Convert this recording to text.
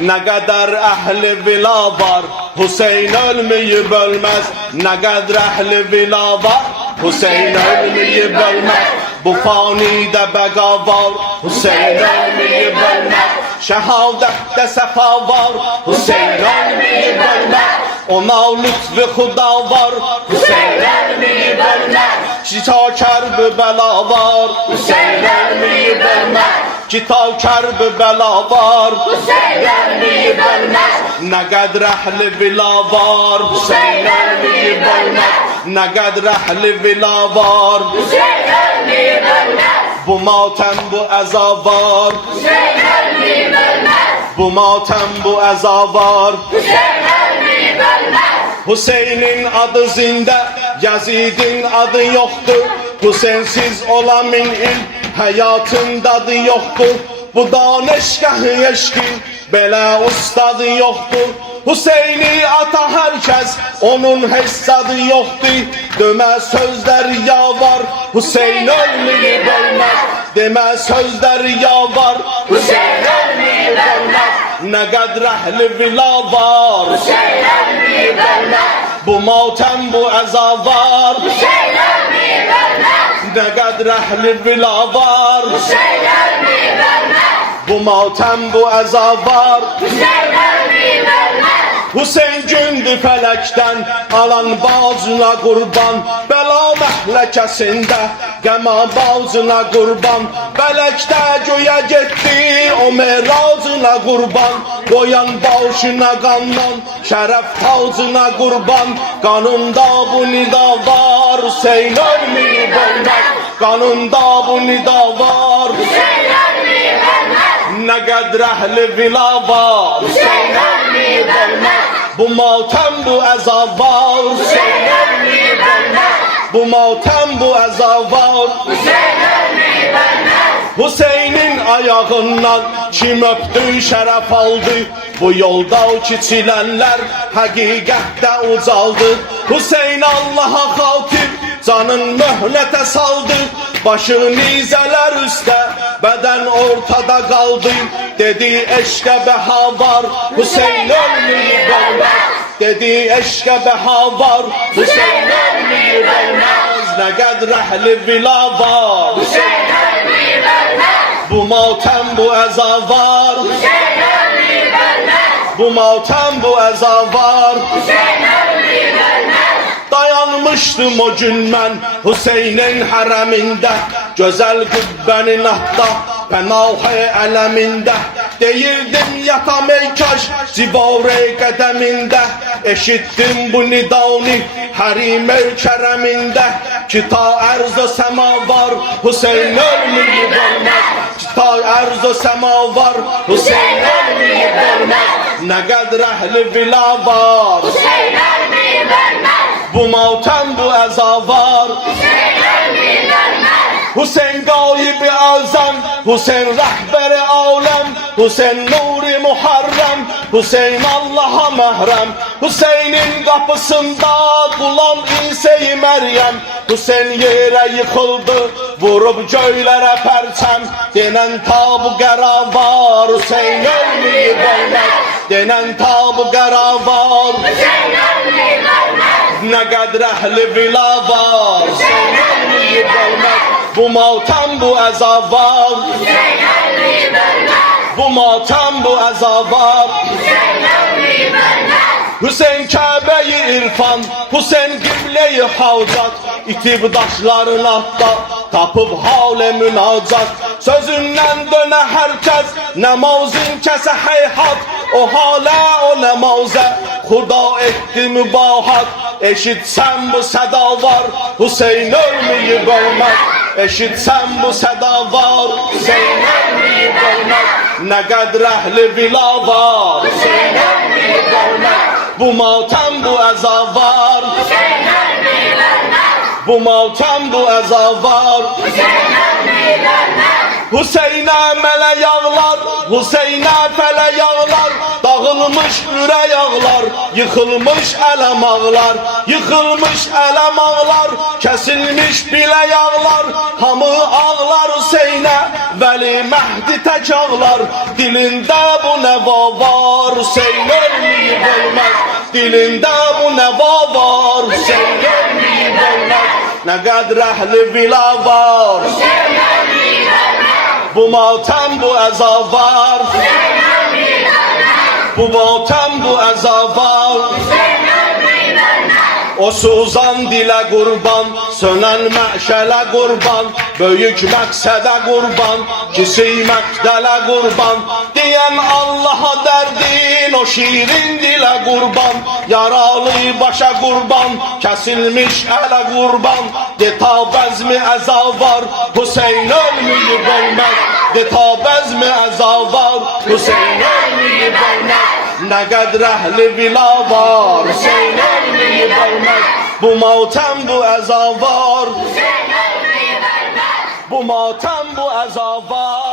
Ne kadar ehli vila var, Hüseyin ölmeyi bölmez. Ne kadar ehli vila var, Hüseyin ölmeyi bölmez. Bu fanide beka var, Hüseyin ölmeyi bölmez. Şehadette sefa var, Hüseyin ölmeyi bölmez. Ona lütfü Huda var, Hüseyin ölmeyi bölmez. Citakar bir bela var, Hüseyin ölmeyi bölmez. Citakar bir bela var, Hüseyin ölmeyi bölmez. ne kadar ehli vila var, Hüseyin ölmeyi bölmez. Ne kadar ehli vila var, Hüseyin ölmeyi bölmez. bu matem bu eza var, Hüseyin ölmeyi bölmez. bu matem bu eza var. Hüseyin ölmeyi bölmez. Hüseyin'in adı zinde, Yazid'in adı yoktur. Hüseyinsiz olamin ilk hayatın tadı yoktur. Bu daneşgah eşkin, bela ustadı yoktur. Hüseyin'i ata herkes, onun hesadı yoktu. Deme sözler ya var, Hüseyin ölmeyi bölmez. Deme sözler ya var, Hüseyin ölmeyi bölmez. ne kadar ehli vila var, Hüseyin ölmeyi bölmez. bu matem bu eza var. Hüseyin ölmeyi bölmez. Ne kadar ehli vila var, Hüseyin ölmeyi bölmez. bu matem bu eza var. Hüseyin ölmeyi bölmez. Hüseyin gündü felekten alan bağzına kurban. Bela mehlekesinde gema bağzına kurban. Belekte göğe gitti o meracına kurban. Koyan başına kandan şeref tacına kurban. Kanında bu nida var, Hüseyin ölmeyi bölmez. Kanında bu nida var, Hüseyin ölmeyi bölmez. ne kadar ehli vila var. Hüseyin ölmeyi bölmez. Bu matem bu eza var, Hüseyin ölmeyi bölmez. bu matem bu eza var. Hüseyin ölmeyi bölmez. Hüseyin'in ayağından kim öptü şeref aldı. Bu yolda keçilenler hakikatte ucaldı. Hüseyin Allah'a hatip canın mühlete saldı. Başı nizeler üstte, beden ortada kaldı. Dedi eşke beha var, Hüseyin ölmeyi bölmez. Dedi eşke beha var, Hüseyin ölmeyi bölmez. Ne kadar ehli vila var, Hüseyin ölmeyi bölmez. bu matem bu eza var. Hüseyin ölmeyi bölmez. Bu matem bu eza var. Hüseyin ölmeyi bölmez. Dayanmıştım o gün ben Hüseyin'in hareminde. Güzel kubbenin hatta penah-ı eleminde. Deyirdim yatam ey kaş civar-ı qədəmində. Eşittim bu nidani harim-i kereminde. Ki ta erz-ı sema var, Hüseyin ölmeyi bölmez. Ki ta erz-ı sema var, Hüseyin ölmeyi bölmez. Ne kadar ehli vila var, Hüseyin ölmeyi bölmez. bu matem bu eza var. Hüseyin ölmeyi bölmez. Hüseyin gayb-i azam, Hüseyin rehber-i alem, Hüseyin nur-i muharrem, Hüseyin Allah'a mehrem. Hüseyin'in kapısında bulan İsa-i Meryem. Hüseyin yere yıkıldı, vurup göylere perçem. Denen ta bu qəra var, Hüseyin ölmeyi bölmez. Denen ta bu qəra var, Hüseyin ölmeyi bölmez. ne kadar ehli vila var, Hüseyin ölmeyi bölmez. bu matem bu eza var. Hüseyin ölmeyi bölmez. Bu matem bu eza var. Hüseyin ölmeyi bölmez. Hüseyin Kabe-i irfan, Hüseyin qiblə-i havcat. İtib daşların hatta tapıb hal-i münacat. Sözündən dönə herkes, namazın kəsə heyhat. O halə o namazə, Xuda etdi mübahat. Eşitsən bu səda var, Hüseyin ölmeyi bölmez. Eşitsən bu səda var, Hüseyin ölmeyi bölmez. ne kadar ehli vila var. Hüseyin ölmeyi bölmez. Bu matem bu eza var, Hüseyin ölmeyi bölmez. bu matem bu eza var. Hüseyin ölmeyi bölmez. Hüseyin'e mele yağlar, Hüseyin'e fele yağlar, dağılmış ürək ağlar, yıkılmış elem ağlar, yıkılmış elem ağlar, kesilmiş bile yağlar, hamı ağlar Hüseyin'e, Veli Mehdi tek ağlar, dilinde bu neva var, Hüseyin ölmeyip ölmez, dilinde bu neva var, Hüseyin ölmeyip ölmez, ne kadar ehli vila var, bu matem bu eza var, bu matem bu eza var. O suzan dile kurban, sönen meşele kurban, büyük məqsədə kurban, kiçik dele kurban, diyen Allah'a derdin o şirin dile kurban, yaralı başa kurban, kesilmiş ele kurban, de ta bezmi eza var, Hüseyin ölmeyip ölmez, de ta bezmi eza var, Hüseyin ölmeyip ölmez. Ne kadar ehli vila var, Hüseyin ölmeyip ölmez, bu matem bu eza var, bu matem bu eza var.